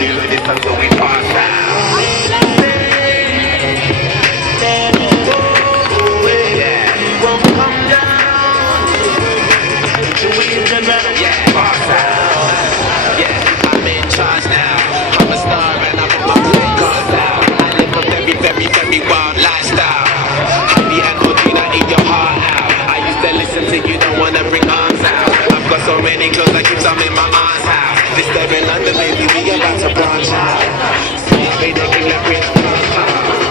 do this until we pass out. Yeah, won't come down till we hit the ground. Yeah, pass out. Yeah, I'm in charge now. I'm a star and I put my playing cards out. I live a very, very, very wild lifestyle. Happy and Audrina, eat your heart out. I used to listen to you, don't wanna bring arms out. I've got so many clothes, I keep some in my aunt's house. Disturbing London, baby, we about to branch out. Baby, they bring that bridge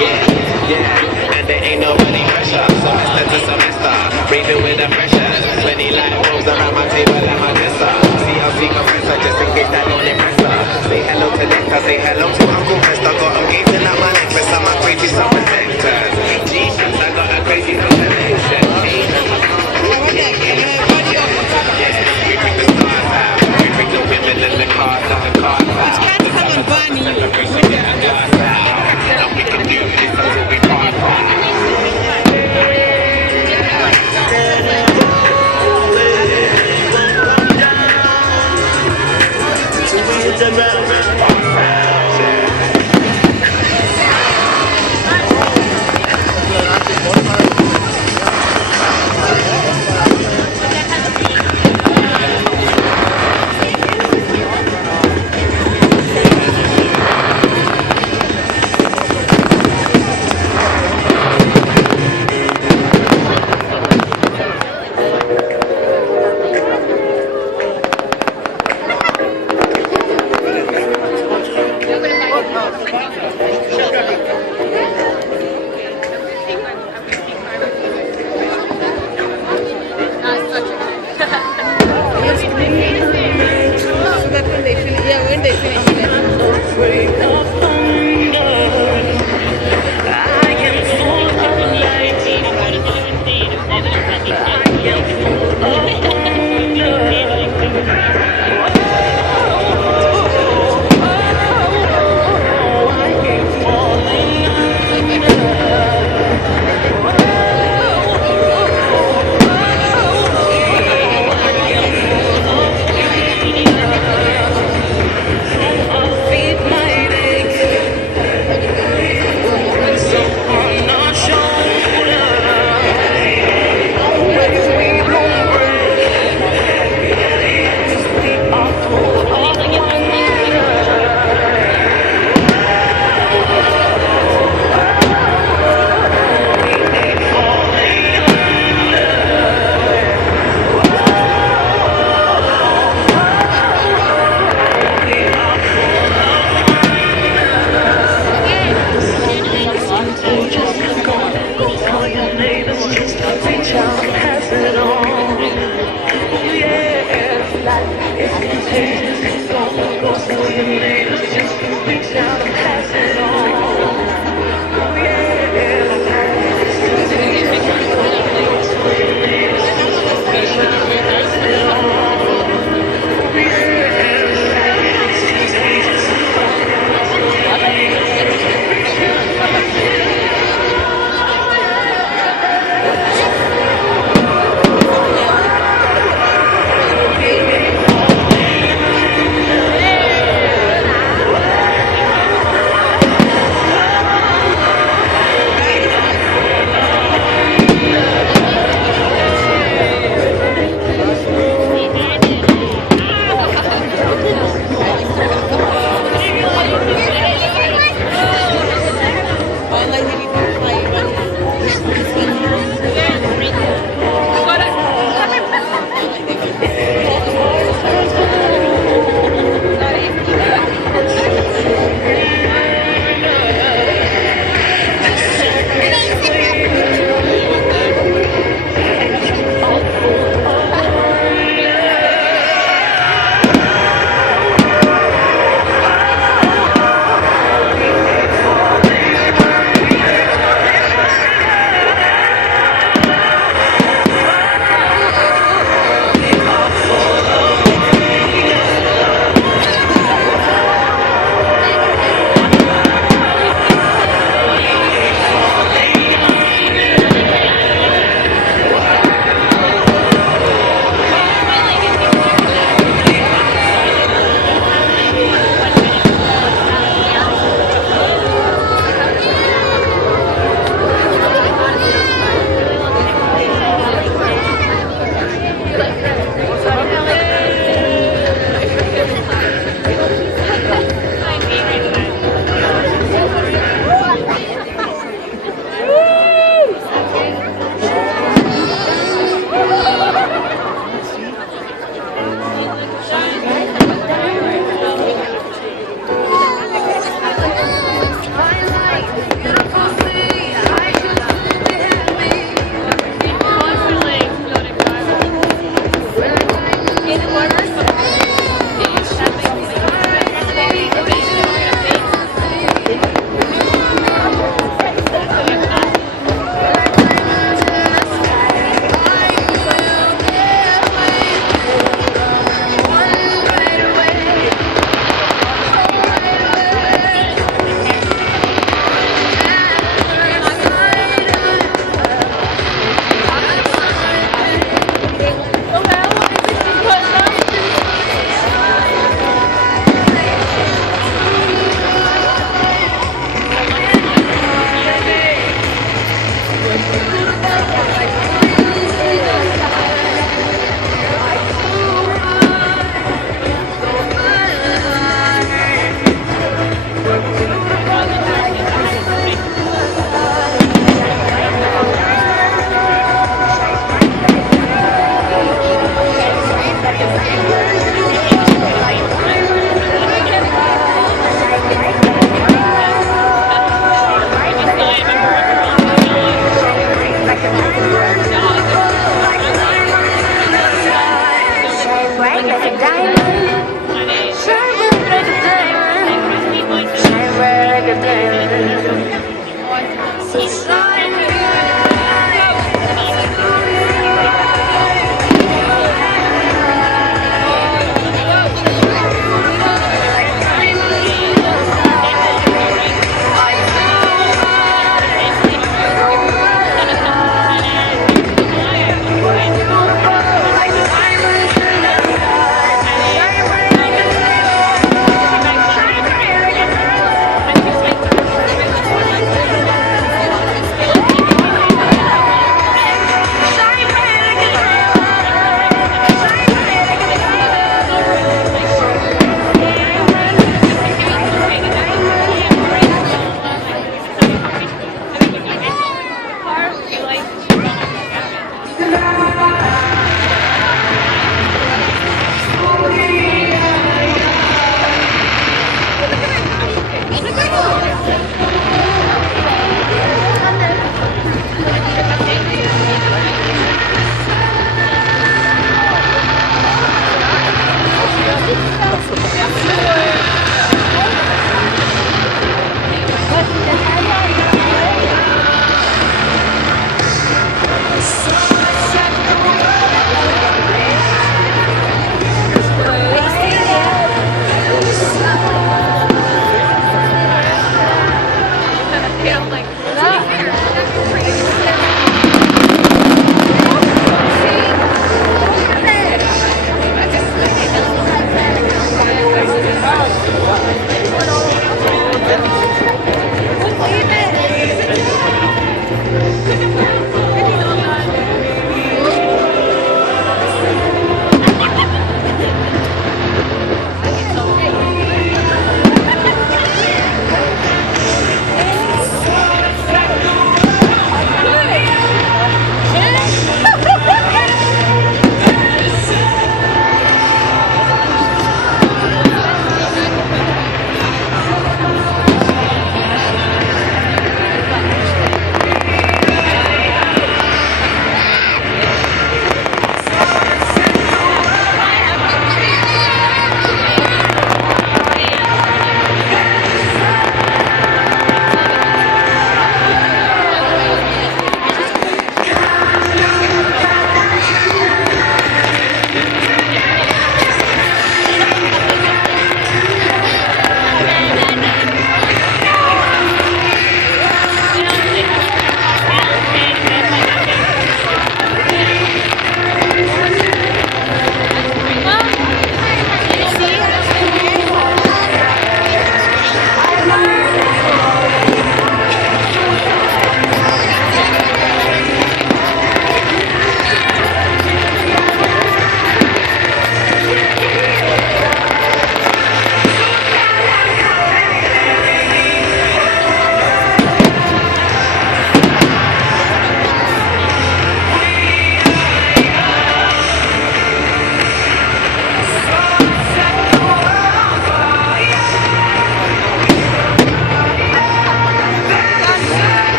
yeah, yeah, and there ain't nobody pressure. Semester to semester, breathing with the pressure. 20 light bulbs around my table and my dresser. CLC compressor, just in case that don't impress her. Say hello to Nectar, say hello to Uncle Fester. Got them gazing at my necklace, I'm a crazy some protectors. Jesus, I got a crazy connection. We bring the stars out, we bring the women and the cars out, the cars out. Can't come and burn you. And we can do this until we pass out.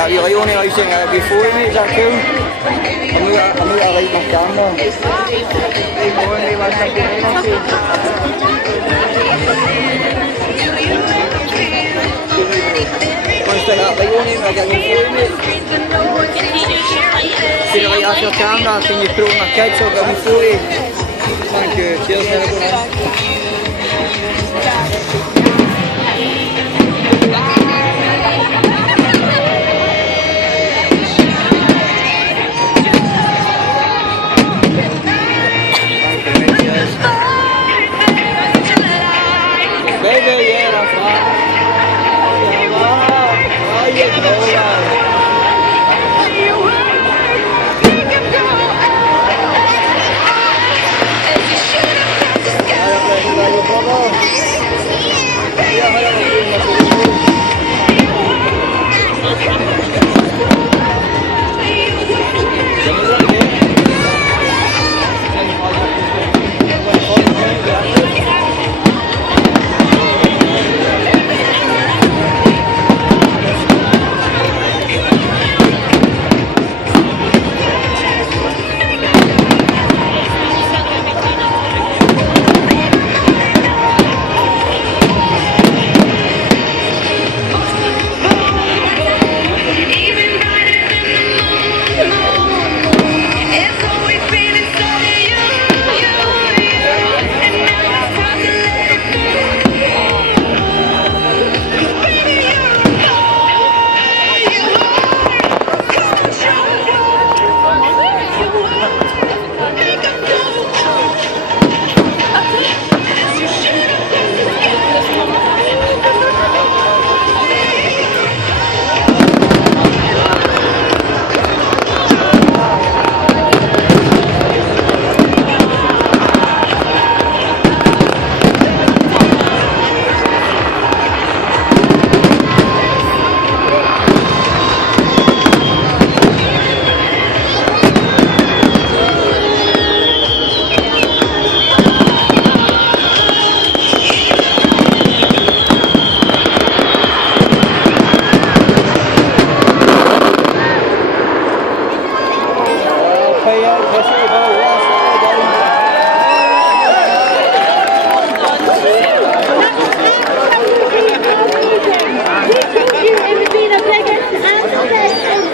Yeah, you're only using before me, is that true? I'm gonna light my camera. Hey, morning, what's up, once I got light on him, I get before me. Can you light off your camera? Can you throw my kids or get before you? Thank you. Cheers, everyone. Baby, yeah, that's right. Oh, you know that.